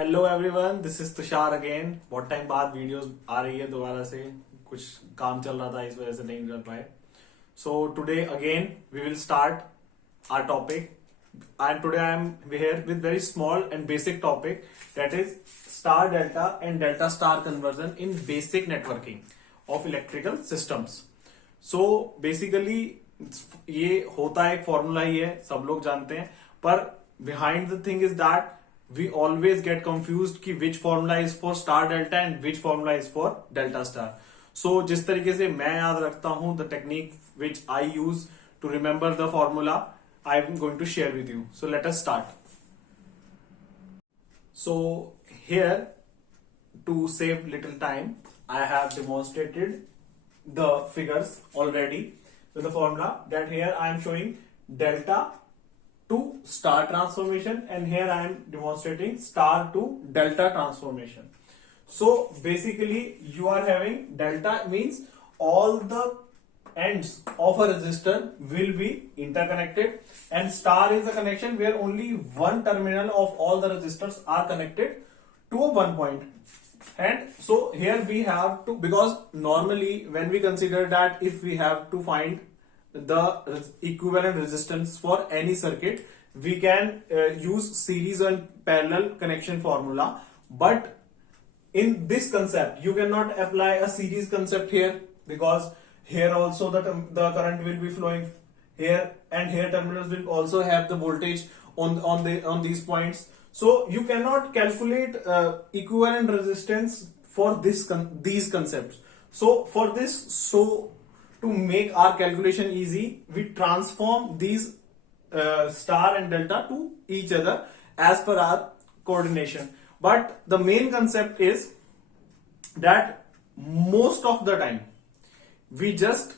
Hello everyone, this is Tushar again. बहुत time बाद videos आ रही है दोबारा से। कुछ काम चल रहा था, इस वजह से नहीं कर पाए। So today again we will start our topic, and today I am here with very small and basic topic, that is star delta and delta star conversion in basic networking of electrical systems. So basically ये होता है, एक formula ही है, सब लोग जानते हैं, पर behind the thing is that we always get confused कि which formula is for star delta and which formula is for delta star. So जिस तरीके से मैं याद रखता हूं, the technique which I use to remember the formula, I'm going to share with you. So let us start. So here, to save little time, I have demonstrated the figures already with the formula, that here I am showing delta to star transformation, and here I am demonstrating star to delta transformation. So basically you are having delta means all the ends of a resistor will be interconnected, and star is a connection where only one terminal of all the resistors are connected to a one point. And so here we have to, because normally when we consider that if we have to find the equivalent resistance for any circuit, we can use series and parallel connection formula. But in this concept you cannot apply a series concept here, because here also the current will be flowing here, and here terminals will also have the voltage on these points. So you cannot calculate equivalent resistance for these concepts. So for this, so to make our calculation easy, we transform these star and delta to each other as per our coordination. But the main concept is that most of the time we just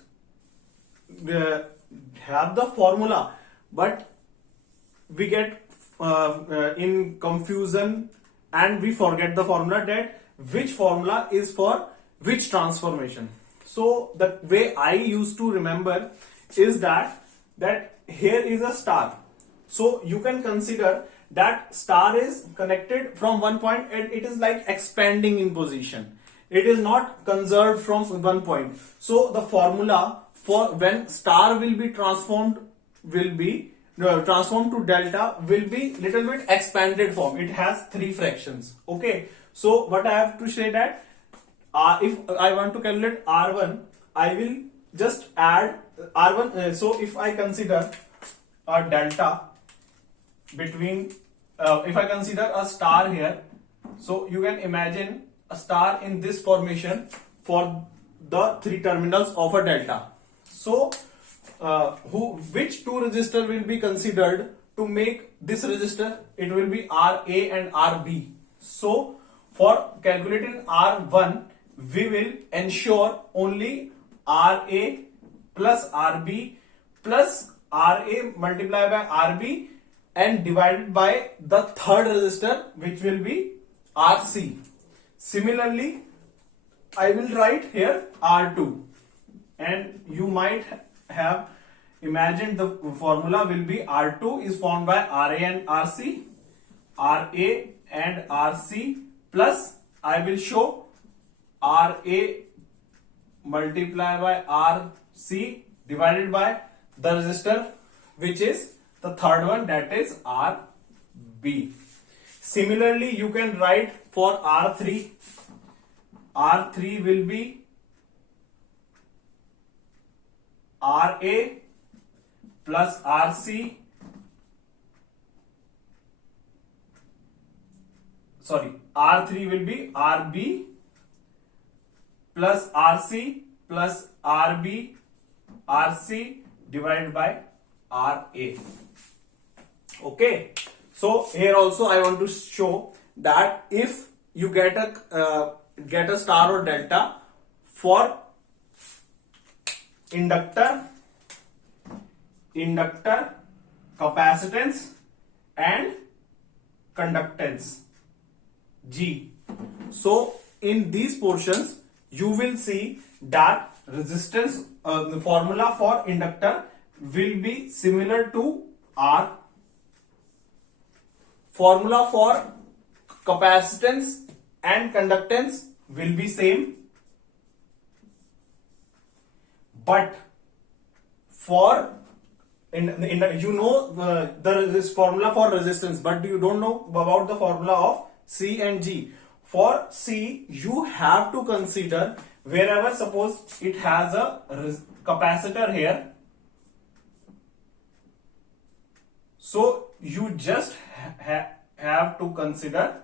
have the formula, but we get in confusion and we forget the formula, that which formula is for which transformation. So the way I used to remember is that here is a star. So you can consider that star is connected from one point and it is like expanding in position. It is not conserved from one point. So the formula for when star will be transformed transformed to delta will be little bit expanded form. It has three fractions. Okay. So what I have to say that if I want to calculate R1, I will just add R1. So if I consider a delta between, if I consider a star here, so you can imagine a star in this formation for the three terminals of a delta. So which two resistor will be considered to make this resistor? It will be RA and RB. So for calculating R1, we will ensure only RA plus RB plus RA multiplied by RB and divided by the third resistor, which will be RC. Similarly, I will write here R2, and you might have imagined the formula will be R2 is formed by RA and RC, RA and RC plus I will show RA multiplied by RC divided by the resistor, which is the third one, that is RB. Similarly, you can write for R3. R3 will be RA plus RC, sorry, R3 will be RB plus RC plus RB RC divided by RA. Okay. So here also I want to show that if you get a star or delta for inductor, capacitance and conductance G. So in these portions you will see that resistance, the formula for inductor will be similar to R. Formula for capacitance and conductance will be same, but for you know this formula for resistance, but you don't know about the formula of C and G. For C, you have to consider wherever suppose it has a capacitor here, so you just have to consider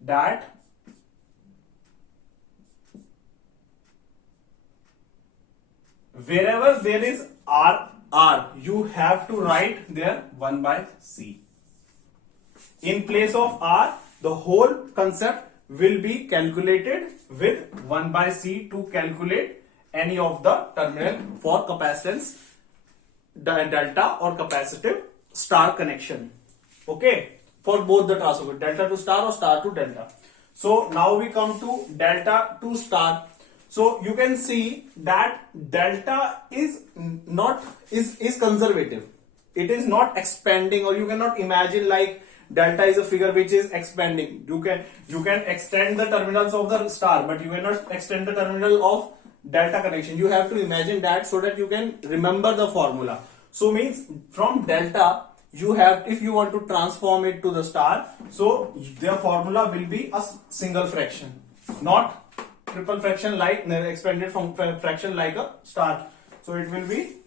that wherever there is R, you have to write there 1 by C. In place of R, the whole concept will be calculated with 1 by C to calculate any of the terminal for capacitance delta or capacitive star connection. Okay, for both the transformer, delta to star or star to delta. So now we come to delta to star. So you can see that delta is conservative. It is not expanding, or you cannot imagine like delta is a figure which is expanding. You can extend the terminals of the star, but you cannot extend the terminal of delta connection. You have to imagine that so that you can remember the formula. So means from delta you have, if you want to transform it to the star, so their formula will be a single fraction, not triple fraction like expanded from fraction like a star. So it will be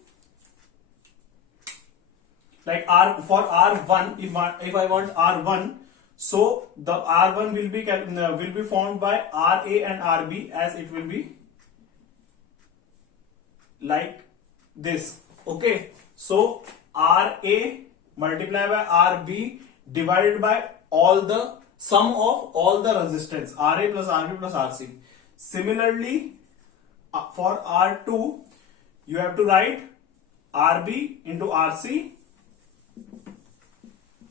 like R for R1. If I want R1, so the R1 will be formed by RA and RB, as it will be like this. Okay, so RA multiplied by RB divided by all the sum of all the resistance RA plus RB plus RC. Similarly, for R2, you have to write RB into RC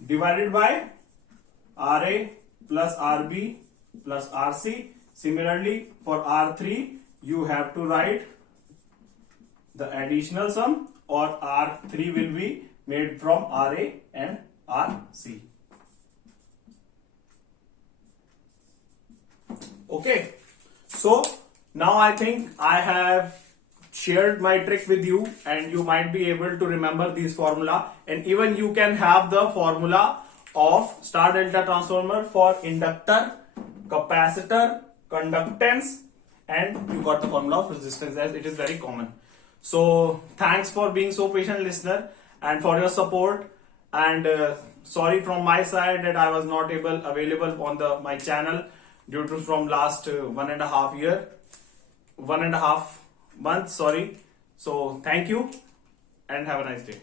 divided by RA plus RB plus RC. Similarly, for R3, you have to write the additional sum, or R3 will be made from RA and RC. Okay. So now I think I have shared my trick with you, and you might be able to remember these formula, and even you can have the formula of star delta transformer for inductor, capacitor, conductance, and you got the formula of resistance, as it is very common. So thanks for being so patient listener and for your support, and sorry from my side that I was not available on my channel due to from last 1.5 months, sorry. So thank you and have a nice day.